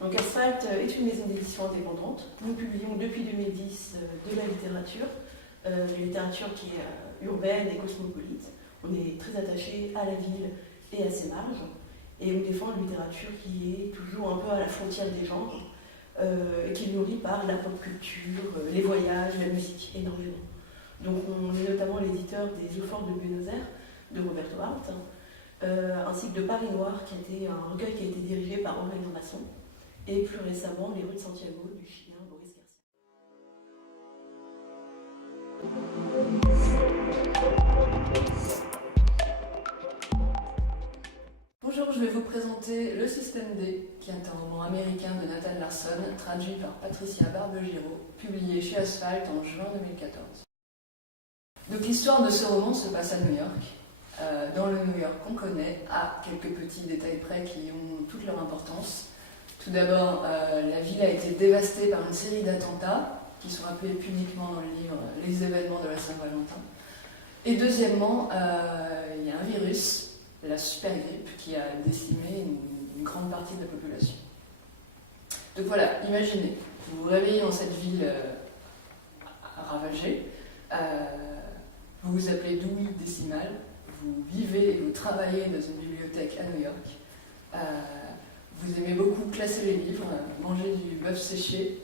Donc Asphalt est une maison d'édition indépendante. Nous publions depuis 2010 de la littérature qui est urbaine et cosmopolite. On est très attaché à la ville et à ses marges. Et on défend une littérature qui est toujours un peu à la frontière des genres, et qui est nourrie par la pop culture, les voyages, la musique, énormément. Donc on est notamment l'éditeur des Eaux fortes de Buenos Aires, de Roberto Hart, ainsi que de Paris Noir, qui était un recueil qui a été dirigé par Aurélien Masson, et plus récemment Les rues de Santiago du Chilien Boris Garcia. Bonjour, je vais vous présenter Le Système D, qui est un roman américain de Nathan Larson, traduit par Patricia Barbegiro, publié chez Asphalt en juin 2014. Donc l'histoire de ce roman se passe à New York, dans le New York qu'on connaît, à quelques petits détails près qui ont toute leur importance. Tout d'abord, la ville a été dévastée par une série d'attentats, qui sont appelés publiquement dans le livre les événements de la Saint-Valentin. Et deuxièmement, il y a un virus, la supergrippe, qui a décimé une grande partie de la population. Donc voilà, imaginez, vous vous réveillez dans cette ville ravagée, vous vous appelez Dewey Decimal, vous vivez et vous travaillez dans une bibliothèque à New York, vous aimez beaucoup classer les livres, manger du bœuf séché,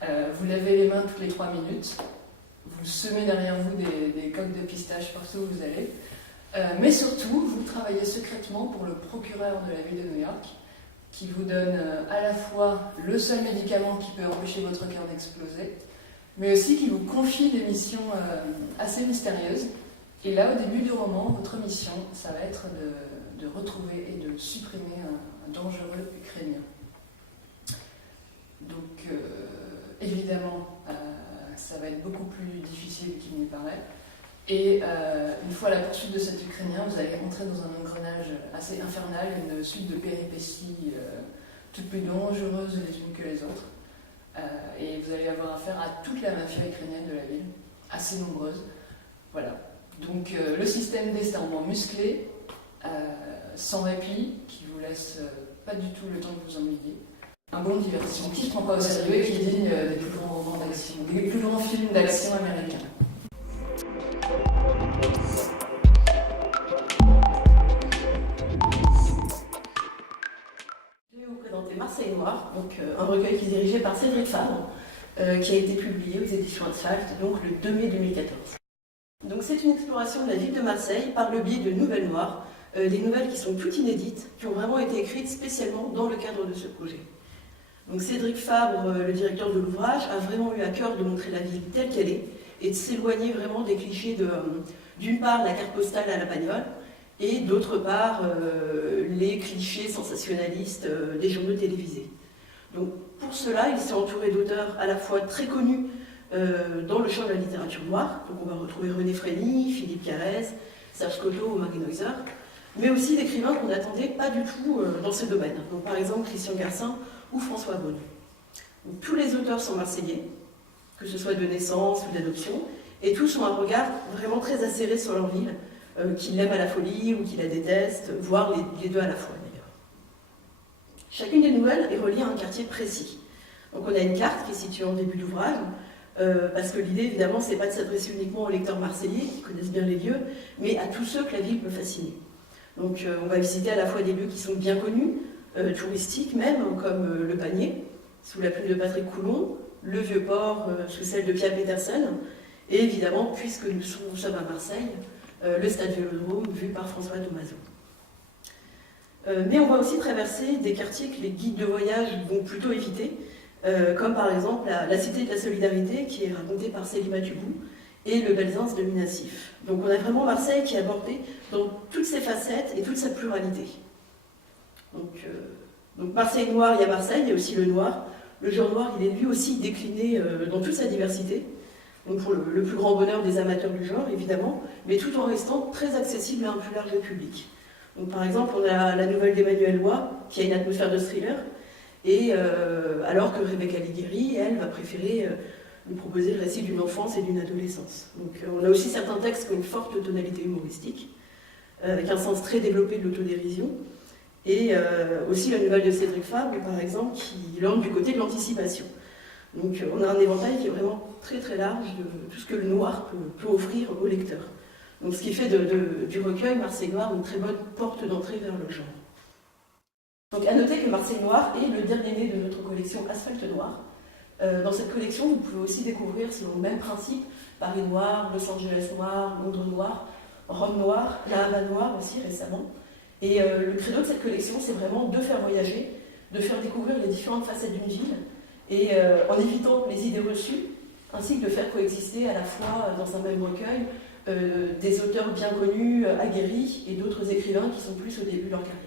vous lavez les mains toutes les 3 minutes, vous semez derrière vous des coques de pistache partout où vous allez, mais surtout, vous travaillez secrètement pour le procureur de la ville de New York, qui vous donne à la fois le seul médicament qui peut empêcher votre cœur d'exploser, mais aussi qui vous confie des missions assez mystérieuses. Et là, au début du roman, votre mission, ça va être de retrouver et de supprimer un dangereux Ukrainien. Donc, évidemment, ça va être beaucoup plus difficile qu'il n'y paraît. Et une fois à la poursuite de cet Ukrainien, vous allez entrer dans un engrenage assez infernal, une suite de péripéties toutes plus dangereuses les unes que les autres. Et vous allez avoir affaire à toute la mafia ukrainienne de la ville, assez nombreuse. Voilà. Donc le système D, c'est un roman musclé, sans répit, qui vous laisse pas du tout le temps de vous ennuyer. Un bon divertissement qui ne prend pas au sérieux et qui est digne des plus grands romans d'action, des plus grands films d'action américains. Je vais vous présenter Marseille Noir, donc un recueil qui est dirigé par Cédric Fabre, qui a été publié aux éditions Asphalt, donc le 2 mai 2014. Donc c'est une exploration de la ville de Marseille par le biais de nouvelles noires, des nouvelles qui sont toutes inédites, qui ont vraiment été écrites spécialement dans le cadre de ce projet. Donc Cédric Fabre, le directeur de l'ouvrage, a vraiment eu à cœur de montrer la ville telle qu'elle est et de s'éloigner vraiment des clichés d'une part la carte postale à la Pagnole et d'autre part les clichés sensationnalistes des journaux télévisés. Donc pour cela, il s'est entouré d'auteurs à la fois très connus dans le champ de la littérature noire. Donc on va retrouver René Frény, Philippe Carrez, Serge Cotto ou Marie Neuser, mais aussi d'écrivains qu'on n'attendait pas du tout dans ce domaine. Donc par exemple Christian Garcin ou François Bonne. Donc, tous les auteurs sont marseillais, que ce soit de naissance ou d'adoption, et tous ont un regard vraiment très acéré sur leur ville, qu'ils l'aiment à la folie ou qu'ils la détestent, voire les deux à la fois d'ailleurs. Chacune des nouvelles est reliée à un quartier précis. Donc on a une carte qui est située en début d'ouvrage, parce que l'idée évidemment c'est pas de s'adresser uniquement aux lecteurs marseillais qui connaissent bien les lieux, mais à tous ceux que la ville peut fasciner. Donc on va visiter à la fois des lieux qui sont bien connus, touristiques même, comme le Panier, sous la plume de Patrick Coulon, le Vieux-Port, sous celle de Pierre Petersen, et évidemment, puisque nous sommes à Marseille, le stade Vélodrome, vu par François Domazo. Mais on va aussi traverser des quartiers que les guides de voyage vont plutôt éviter, comme par exemple la Cité de la Solidarité, qui est racontée par Célima Tubou, et le Belzunce de Minassif. Donc on a vraiment Marseille qui est abordée dans toutes ses facettes et toute sa pluralité. Donc Marseille noir, il y a Marseille, il y a aussi le noir. Le genre noir, il est lui aussi décliné dans toute sa diversité, donc pour le plus grand bonheur des amateurs du genre, évidemment, mais tout en restant très accessible à un plus large public. Donc par exemple, on a la nouvelle d'Emmanuel Lois, qui a une atmosphère de thriller, et alors que Rebecca Ligueri, elle, va préférer nous proposer le récit d'une enfance et d'une adolescence. Donc on a aussi certains textes qui ont une forte tonalité humoristique, avec un sens très développé de l'autodérision, et aussi la nouvelle de Cédric Fabre, par exemple, qui lance du côté de l'anticipation. Donc on a un éventail qui est vraiment très très large de tout ce que le noir peut offrir au lecteur. Donc ce qui fait du recueil Marseille Noir une très bonne porte d'entrée vers le genre. Donc à noter que Marseille Noir est le dernier né de notre collection Asphalte Noir. Dans cette collection, vous pouvez aussi découvrir, selon le même principe, Paris Noir, Los Angeles Noir, Londres Noir, Rome Noir, La Havane Noir aussi récemment. Et le credo de cette collection, c'est vraiment de faire voyager, de faire découvrir les différentes facettes d'une ville, et en évitant les idées reçues, ainsi que de faire coexister à la fois dans un même recueil des auteurs bien connus, aguerris, et d'autres écrivains qui sont plus au début de leur carrière.